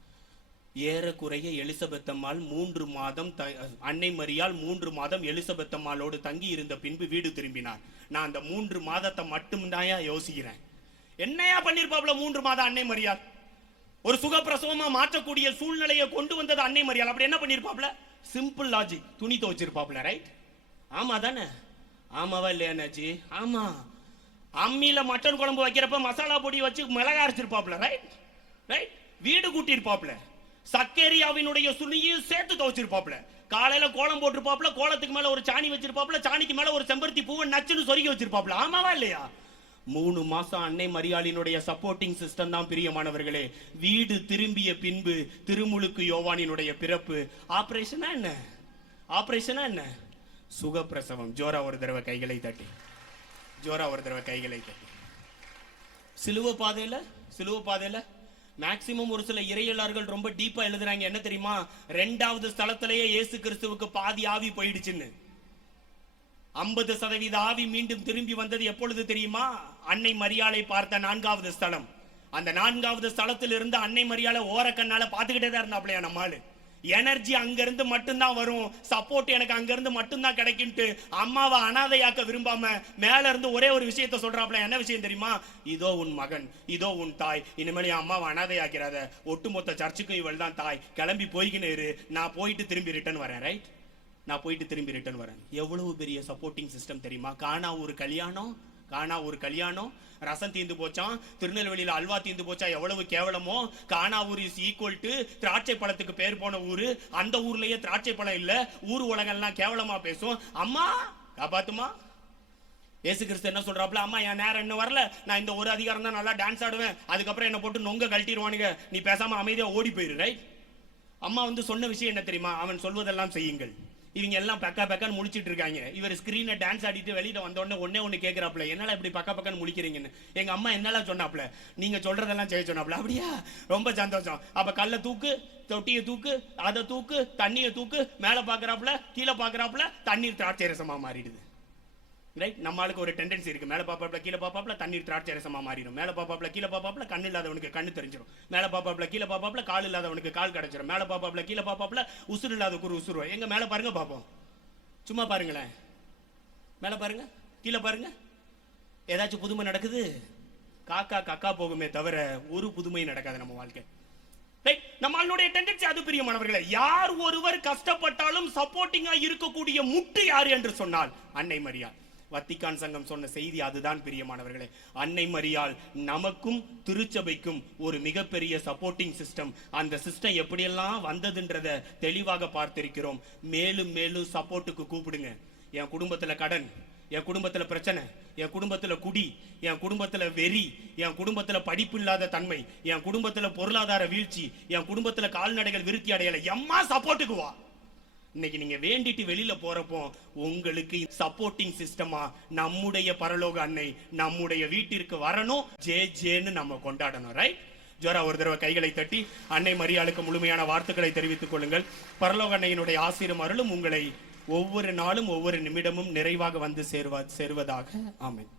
ஏறக்குறைய எலிசபெத் அம்மாள் மூன்று மாதம் த- அன்னை மரியால் மூன்று மாதம் எலிசபெத் அம்மாளோடு தங்கி இருந்த பின்பு வீடு திரும்பினார். நான் அந்த மூன்று மாதத்தை மட்டும்தாயா யோசிக்கிறேன். என்னையா பண்ணியிருப்பாப்ல மூன்று மாதம் அன்னை மரியாள்? ஒரு சுகப்பிரசவமா மாற்றக்கூடிய சூழ்நிலையை கொண்டு வந்தது அன்னை மரியாள். அப்படி என்ன பண்ணியிருப்பாப்ல சிம்பிள் லாஜிக் துணி துவச்சிருப்பாப்ல ரைட் ஆமா தானே? ஆமாவா இல்லையாண்ணாச்சி ஆமா. அம்மியில மட்டன் குழம்பு வைக்கிறப்ப மசாலா பொடி வச்சு மிளகா அரைச்சிருப்பாப்ல ரைட் ரைட் வீடு கூட்டியிருப்பாப்ல சக்கேரியாவினுடைய சுனியும் சேர்த்து துவச்சிருப்பாப்ல காலையில கோலம் போட்டிருப்பாப்ல கோலத்துக்கு மேல ஒரு சாணி வச்சிருப்பாப்ல சாணிக்கு மேல ஒரு செம்பருத்தி பூவை நச்சுன்னு சொருகி வச்சிருப்பாப்ல ஆமாவா இல்லையா? மூணு மாசம் அன்னை மரியாளினுடைய சப்போர்ட்டிங் சிஸ்டம் தான் பிரியமானவர்களே. வீடு திரும்பிய பின்பு திருமுழுக்கு யோவானினுடைய பிறப்பு. ஆபரேஷனா என்ன? ஆபரேஷனா என்ன? சுகப்பிரசவம். ஜோரா ஒரு தடவை கைகளை தட்டி. ஜோரா ஒரு தடவை கைகளை தட்டி. சிலுவ பாதையில? சிலுவ பாதையில? மேக்சிமம் ஒரு சில இறையலார்கள் ரொம்ப டீப்பா எழுதுறாங்க. என்ன தெரியுமா? ரெண்டாவது ஸ்தலத்திலேயே இயேசு கிறிஸ்துவுக்கு பாதி ஆவி போயிடுச்சுன்னு. ஐம்பது சதவீத ஆவி மீண்டும் திரும்பி வந்தது எப்பொழுது தெரியுமா? அன்னை மரியாளை பார்த்த நான்காவது ஸ்தலம். அந்த நான்காவது ஸ்தலத்தில் இருந்து அன்னை மரியாளை ஓரக்கண்ணால பார்த்துக்கிட்டே தான் இருந்தாப்லையா நம்மளு எனர்ஜி அங்கிருந்து மட்டும்தான் வரும். சப்போர்ட் எனக்கு அங்கிருந்து மட்டும்தான் கிடைக்கும்ட்டு அம்மாவை அனாதையாக்க விரும்பாம மேல இருந்து ஒரே ஒரு விஷயத்த சொல்றாப்ல என்ன விஷயம் தெரியுமா? இதோ உன் மகன் இதோ உன் தாய். இனிமேல் என் அம்மாவை அனாதையாக்கிறாத. ஒட்டுமொத்த சர்ச்சுக்கும் இவள் தான் தாய். கிளம்பி போய்கின்னு இரு. நான் போயிட்டு திரும்பி ரிட்டர்ன் வரேன் ரைட் நான் போயிட்டு திரும்பி ரிட்டர்ன் வரேன். எவ்வளவு பெரிய சப்போர்ட்டிங் சிஸ்டம் தெரியுமா? காணா ஒரு கல்யாணம் காணா ஒரு கல்யாணம் ரசம் தீந்து போச்சான் திருநெல்வேலியில் அல்வா தீந்து போச்சா எவ்வளவு கேவலமோ? காணா ஊர் இஸ் ஈக்குவல் டு திராட்சை பழத்துக்கு பேர் போன ஊர். அந்த ஊர்லயே திராட்சை பழம் இல்ல. ஊர் உலகம்லாம் கேவலமா பேசும். அம்மா காப்பாத்துமா? ஏசு கிறிஸ்து என்ன சொல்றாப்ல அம்மா என் நேரம் இன்னும் வரல. நான் இந்த ஒரு அதிகாரம் தான் நல்லா டான்ஸ் ஆடுவேன். அதுக்கப்புறம் என்ன போட்டு நொங்க கழட்டிடுவானுங்க நீ பேசாம அமைதியா ஓடி போயிரு ரைட் அம்மா வந்து சொன்ன விஷயம் என்ன தெரியுமா? அவன் சொல்வதெல்லாம் செய்யுங்கள். இவங்க எல்லாம் பக்கா பக்கான்னு முழிச்சிட்டு இருக்காங்க. இவர் ஸ்கிரீனை டான்ஸ் ஆடிட்டு வெளியில வந்த உடனே ஒன்னே ஒண்ணு கேக்குறாப்ல என்னால இப்படி பக்கா பக்கான்னு முழிக்கிறீங்கன்னு? எங்க அம்மா என்னெல்லாம் சொன்னாப்ல நீங்க சொல்றதெல்லாம் செய்ய சொன்னாப்ல அப்படியா? ரொம்ப சந்தோஷம். அப்ப கல்ல தூக்கு தொட்டியை தூக்கு அதை தூக்கு தண்ணியை தூக்கு மேல பாக்குறாப்ல கீழே பாக்குறாப்ல தண்ணீர் திராட்சை ரசமா மாறிடுது. ரைட் நம்மளுக்கு ஒரு டெண்டன்சி இருக்கு. மேலே பாப்பாப்பில் கீழே பாப்பாப்பில் தண்ணீர் திராட்சை ரசமா மாறிடும் மேலே பாப்பாப்பில் கீழே பாப்பாப்பில் கண்ணு இல்லாதவனுக்கு கண்ணு தெரிஞ்சிடும் மேலே பாப்பாப்பில் கீழே பாப்பாப்பில் கால் இல்லாதவனுக்கு கால் கிடைச்சிடும் மேலே பாப்பாப்பில் கீழே பாப்பாப்பில் உசுறு இல்லாத குரு உசுறு எங்கள் மேலே பாருங்க பார்ப்போம் சும்மா பாருங்களேன். மேலே பாருங்க. கீழே பாருங்க. ஏதாச்சும் புதுமை நடக்குது? காக்கா கக்கா போகுமே தவிர ஒரு புதுமையும் நடக்காது நம்ம வாழ்க்கை. நம்மளுடைய டெண்டன்சி அது பிரியமானவர்களே. யார் ஒருவர் கஷ்டப்பட்டாலும் சப்போர்ட்டிங்கா இருக்கக்கூடிய முட்டு யார் என்று சொன்னால் அன்னை மரியா. வத்திக்கான் சங்கம் சொன்ன செய்தி அதுதான் பிரியமானவர்களே. அன்னை மரியாள் நமக்கும் திருச்சபைக்கும் ஒரு மிகப்பெரிய சப்போர்ட்டிங் சிஸ்டம் அந்த சிஸ்டம் எப்படியெல்லாம் வந்ததுன்றத தெளிவாக பார்த்திருக்கிறோம். மேலும் மேலும் சப்போர்ட்டுக்கு கூப்பிடுங்க. என் குடும்பத்தில் கடன் என் குடும்பத்தில் பிரச்சனை என் குடும்பத்தில் குடி என் குடும்பத்தில் வெறி என் குடும்பத்தில் படிப்பு இல்லாத தன்மை என் குடும்பத்தில் பொருளாதார வீழ்ச்சி என் குடும்பத்தில் கால்நடைகள் விருத்தி அடையலை. எம்மா சப்போர்ட்டுக்கு வா. இன்னைக்கு நீங்க வேண்டிட்டு வெளியில போறப்போ உங்களுக்கு சப்போர்ட்டிங் சிஸ்டமா நம்முடைய பரலோக அன்னை நம்முடைய வீட்டிற்கு வரணும். ஜே ஜேன்னு நம்ம கொண்டாடணும் ரைட் ஜோரா ஒரு தடவை கைகளை தட்டி அன்னை மரியாளுக்கு முழுமையான வார்த்தைகளை தெரிவித்துக் கொள்ளுங்கள். பரலோக அன்னையினுடைய ஆசிரியம் அருளும் உங்களை ஒவ்வொரு நாளும் ஒவ்வொரு நிமிடமும் நிறைவாக வந்து சேர்வா சேருவதாக. ஆமேன்.